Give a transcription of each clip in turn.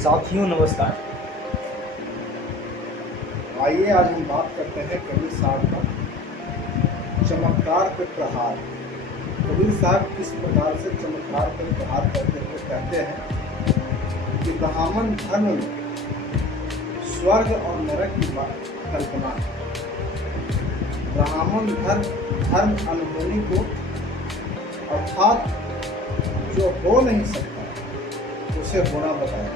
साथियों नमस्कार। आइए आज हम बात करते हैं कबीर साहब का चमत्कार पे प्रहार। कबीर साहब किस प्रकार से चमत्कार पर प्रहार करते हुए कहते हैं कि ब्राह्मण धर्म में स्वर्ग और नरक की कल्पना है। ब्राह्मण धर्म अनहोनी को अर्थात जो हो नहीं सकता उसे होना बताया,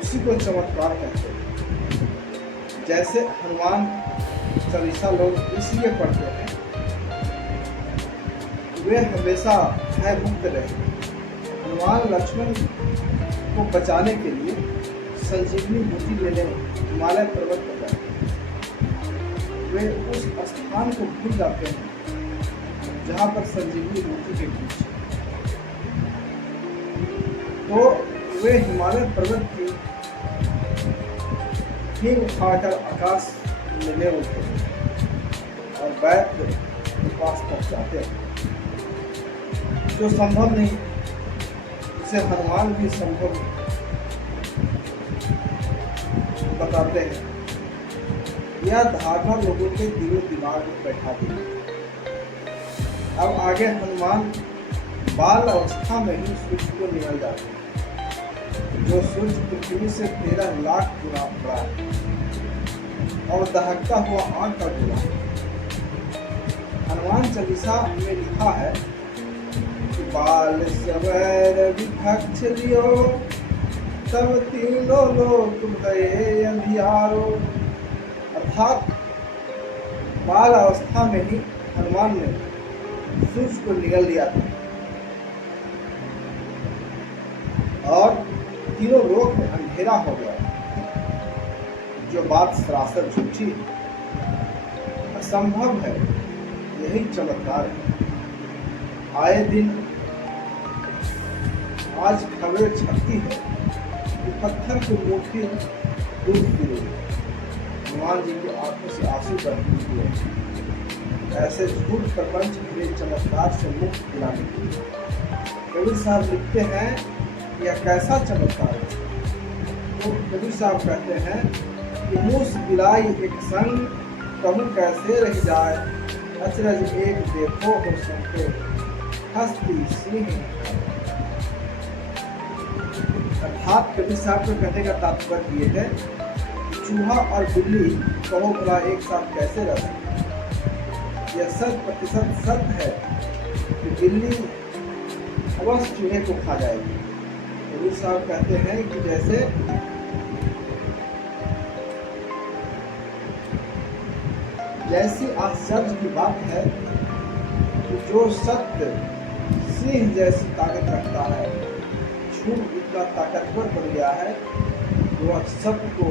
उसी को चमत्कार कहते हैं। जैसे हनुमान चालीसा लोग इसलिए पढ़ते हैं वे हमेशा भय मुक्त रहे। हनुमान लक्ष्मण को बचाने के लिए संजीवनी बूटी लेने हिमालय पर्वत पर गए। वे उस स्थान को भूल जाते हैं जहाँ पर संजीवनी बूटी के बीच, तो वे हिमालय पर्वत की हिंग उठाकर आकाश में ले उठते और वैद्य के पास पहुंचाते हैं। जो संभव नहीं उसे हनुमान भी संभव बताते हैं। यह धारणा लोगों के दिलो दिमाग में बैठा दी। अब आगे हनुमान बाल अवस्था में ही सूर्य को निकल जाते हैं, जो सूर्य पृथ्वी से 13 लाख गुना बड़ा है और दहकता हुआ आग का गोला। हनुमान चालीसा में लिखा है कि बाल सवैर विभक्ष लियो तब तीनों लोक भये अंधियारो। अर्थात बाल अवस्था में ही हनुमान ने सूर्य को निगल लिया था और तीनों लोक में अंधेरा हो गया। जो बात सरासर झूठी असंभव है, यही चमत्कार है। आए दिन आज खबरें छपती है कि पत्थर की मूर्ति दूध पी रही है, हनुमान जी की आंखों से आंसू बहती हुए। ऐसे झूठ प्रपंच भरे चमत्कार से मुक्त दिलाने के लिए कबीर साहब लिखते हैं यह कैसा चमत्कार है। तो कबीर साहब कहते हैं कि मूस बिलाई एक संग कहूँ कैसे रह जाए, अचरज एक देखो हो संके हस्ती सिंह। अर्थात कबीर साहब को कहने का तात्पर्य ये है कि चूहा और बिल्ली कहो भला एक साथ कैसे रह सकते। यह 100% सत्य है कि बिल्ली अवश्य चूहे को खा जाएगी। कबीर साहब कहते हैं कि जैसी आश्चर्य की बात है कि जो सत्य सिंह जैसी ताकत रखता है, झूठ इतना ताकतवर बन गया है कि वह सत्य को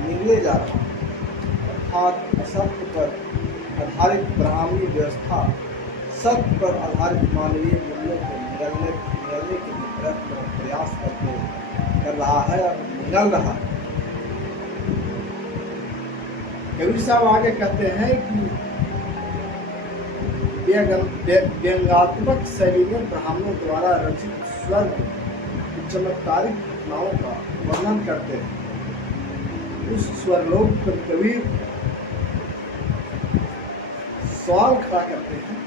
निगले जा रहा है। अर्थात असत्य पर आधारित ब्राह्मणी व्यवस्था सत्य पर आधारित मानवीय मूल्यों को निगलने के लिए प्रयास कर रहा है और निगल रहा है। कबीर साहब आगे कहते हैं कि व्यंग्यात्मक शैली में ब्राह्मणों द्वारा रचित स्वर्ग की चमत्कारिक घटनाओं का वर्णन करते हैं। उस स्वर्लोक पर कबीर सवाल खड़ा करते हैं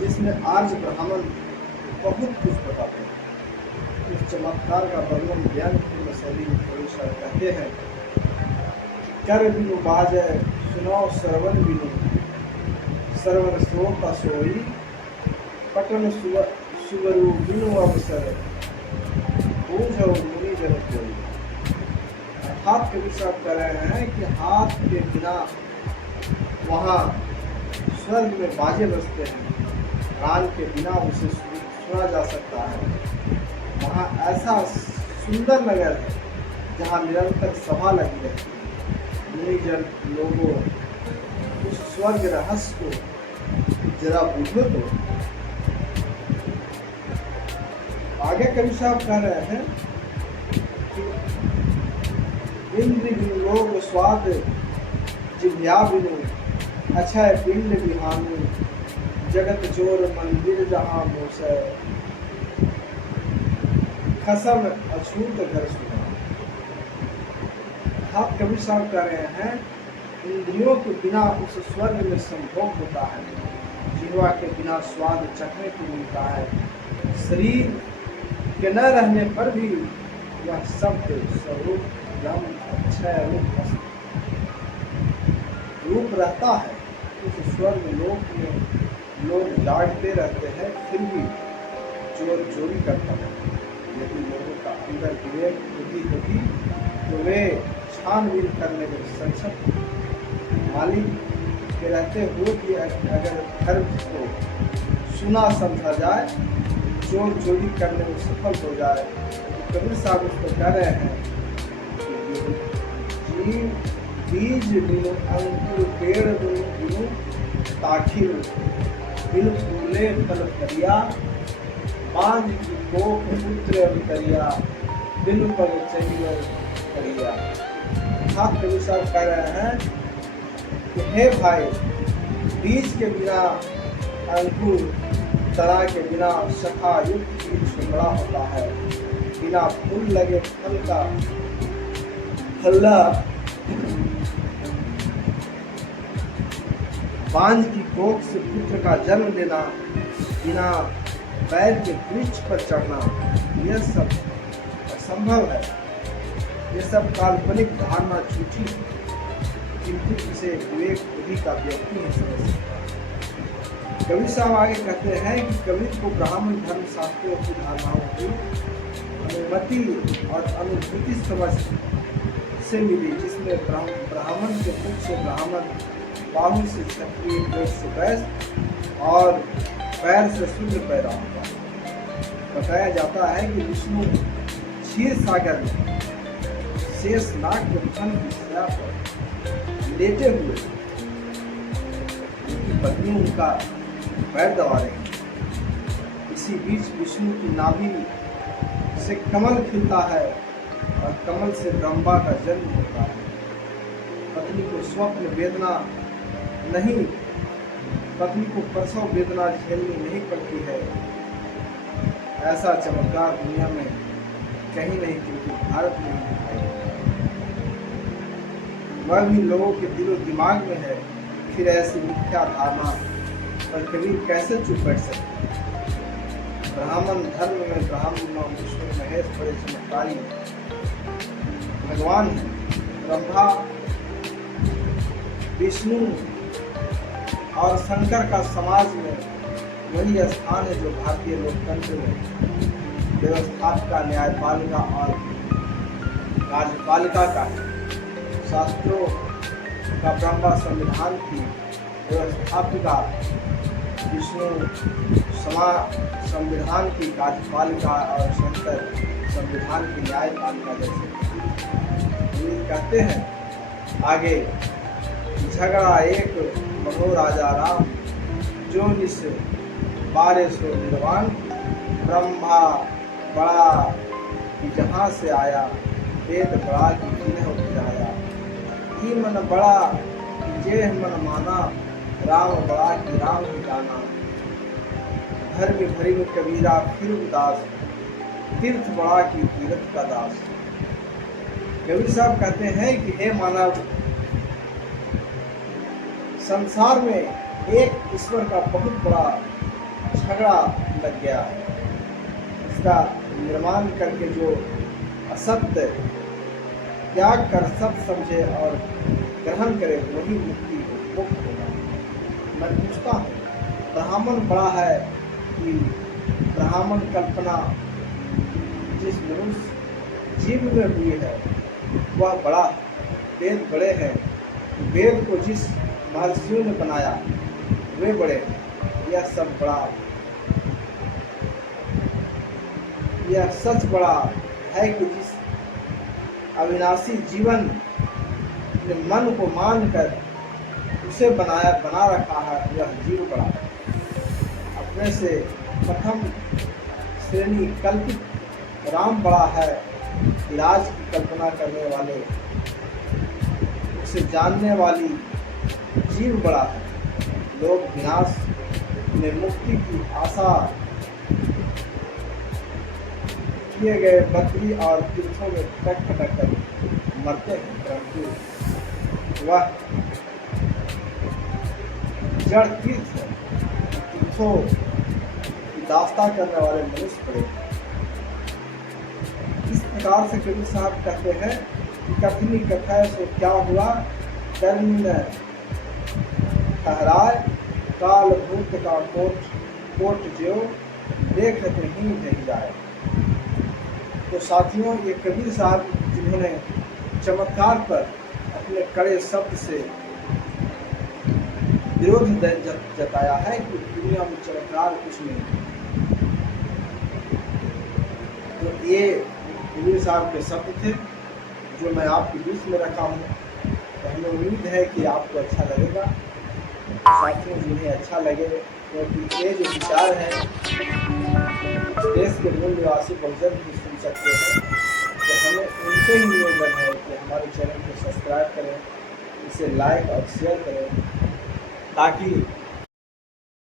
जिसमें आर्य ब्राह्मण बहुत कुछ बताते हैं। इस चमत्कार का वर्णन व्यंग्यपूर्ण शैली में कबीर साहब कहते हैं कर बिनु बाजय सुनाओ श्रवण बिनु, श्रवण श्रोता सोई पटन सुवरु बिनु अवसर बूझो मुनि जन कोई। अर्थात कबीर साहब कह रहे हैं कि हाथ के बिना वहाँ स्वर्ग में बाजे बजते हैं, कान के बिना उसे सुना जा सकता है। वहाँ ऐसा सुंदर नगर है जहाँ निरंतर सभा लगी रहती है। मुनिजन लोगों उस स्वर्ग रहस्य को जरा बूझो तो। आगे कवि साहब कह रहे हैं कि इंद्र बिनु लोग स्वाद जिह्वा बिनु अक्षय पिंड बिहानी, जगत चोर मंदिर जहाँ मोसै। खसम अछूत घर सुना। आप कवि साहब कह रहे हैं, इंद्रियों के बिना उस स्वर्ग में संभोग होता है, जिह्वा के बिना स्वाद चखने को मिलता है, शरीर के न रहने पर भी वह शब्द स्वरूप ब्रह्म अक्षय रूप रहता है। उस स्वर्ग लोक में लोग जागते रहते हैं, फिर भी चोर चोरी करता है। यदि लोगों का अंदर विवेक बुद्धि होती तो वे छानबीन करने में सक्षम। मालिक के रहते हुए भी अगर धर्म को सुना समझा जाए, चोर चोरी करने में सफल हो जाए, तो कबीर साहब उसको कह रहे हैं कि बीज बिनु अंकुर पेड़ बिनु ताखिर, बिनु फूले फल फरिया, बांझ की कोख पुत्र अवतरिया, बिनु पग चलियो करिया। आप कबीर साहब कह रहे हैं कि हे भाई, बीज के बिना अंकुर, तना के बिना शाखा युक्त वृक्ष बड़ा होता है, बिना फूल लगे फल का फल्ला, बांझ की कोख से पुत्र का जन्म लेना, बिना पैर के वृक्ष पर चढ़ना, यह सब असंभव है। यह सब काल्पनिक धारणा झूठी, किंतु इसे विवेक बुद्धि का व्यक्ति नहीं समझ सकता। कबीर साहब आगे कहते हैं कि कबीर को ब्राह्मण धर्म शास्त्रों की धारणाओं की अनुमति और अनुभूति समझ से मिली, जिसमें ब्राह्मण के मुख से ब्राह्मण, बाहु से क्षत्रिय, पेट से वैश्य और पैर से शूद्र पैदा होता है। बताया जाता है कि विष्णु क्षीर सागर में शेष नाग के फन की सया पर लेटे हुए, उनकी पत्नी उनका पैर दबा रही है। इसी बीच विष्णु की नाभि से कमल खिलता है और कमल से ब्रह्मा का जन्म होता है। पत्नी को स्वप्न वेदना नहीं, पत्नी को प्रसव वेदना झेलनी नहीं पड़ती है। ऐसा चमत्कार दुनिया में कहीं नहीं, क्योंकि भारत में ही दिखाई देता है। वह भी लोगों के दिलो दिमाग में है। फिर ऐसी मिथ्या धारणा पर कबीर कैसे चुप बैठ सकते। ब्राह्मण धर्म में ब्राह्मण विष्णु महेश बड़े चमत्कारी भगवान हैं। ब्रह्मा, विष्णु और शंकर का समाज में वही स्थान है जो भारतीय लोकतंत्र में व्यवस्थापिका, न्यायपालिका और कार्यपालिका का है। शास्त्रों का ब्रह्मा संविधान की व्यवस्थापिका, विष्णु संविधान की कार्यपालिका और शंकर संविधान की न्यायपालिका जैसे कहते हैं। आगे झगड़ा एक बनो राजा राम, जो निस 1200 निर्वाण, ब्रह्मा बड़ा कि जहाँ से आया, वेद बड़ा कि जिन्हें उपजाया, ही मन बड़ा कि जेह मन माना, राम बड़ा कि राम ही जाना। घर में भरी में कबीरा फिर उदास, तीर्थ बड़ा कि तीर्थ का दास। कबीर साहब कहते हैं कि हे मानव, संसार में एक ईश्वर का बहुत बड़ा झगड़ा लग गया है। इसका निर्माण करके जो असत्य त्याग कर सत्य समझे और ग्रहण करे, वही मुक्त होगा। मैं पूछता हूँ, ब्राह्मण बड़ा है कि ब्राह्मण कल्पना जिस मनुष्य जीव में हुई है वह बड़ा है। वेद बड़े हैं, वेद को जिस महर्षियों ने बनाया वे बड़े हैं। यह सब बड़ा, यह सच बड़ा है कि जिस अविनाशी जीवन ने मन को मानकर उसे बना रखा है, यह जीव बड़ा है। अपने से प्रथम श्रेणी कल्पित राम बड़ा है। इलाज की कल्पना करने वाले, उसे जानने वाली जीव बड़ा है। लोग विनाश में मुक्ति की आशा किए गए बकरी और तीर्थों में भटक भटक कर मरते हैं, परंतु वह जड़ तीर्थ है, तीर्थों की दास्ता करने वाले मनुष्य पड़े। इस प्रकार से कबीर साहब कहते हैं कि कथनी कथा सो क्या हुआ, कर्म न ठहराए, काल भूत का कोट जो देखत ही ढह जाए। तो साथियों, ये कबीर साहब जिन्होंने चमत्कार पर अपने कड़े शब्द से विरोध जताया है कि दुनिया में चमत्कार कुछ नहीं। तो ये कबीर साहब के शब्द थे जो मैं आपके बीच में रखा हूँ। तो हमें उम्मीद है कि आपको अच्छा लगेगा। साथियों, जिन्हें अच्छा लगे, क्योंकि ये जो विचार है देश के मूल निवासी बहुजन भी सुन सकते हैं, तो हमें उनसे ही निवेदन है कि हमारे चैनल को सब्सक्राइब करें, इसे लाइक और शेयर करें, ताकि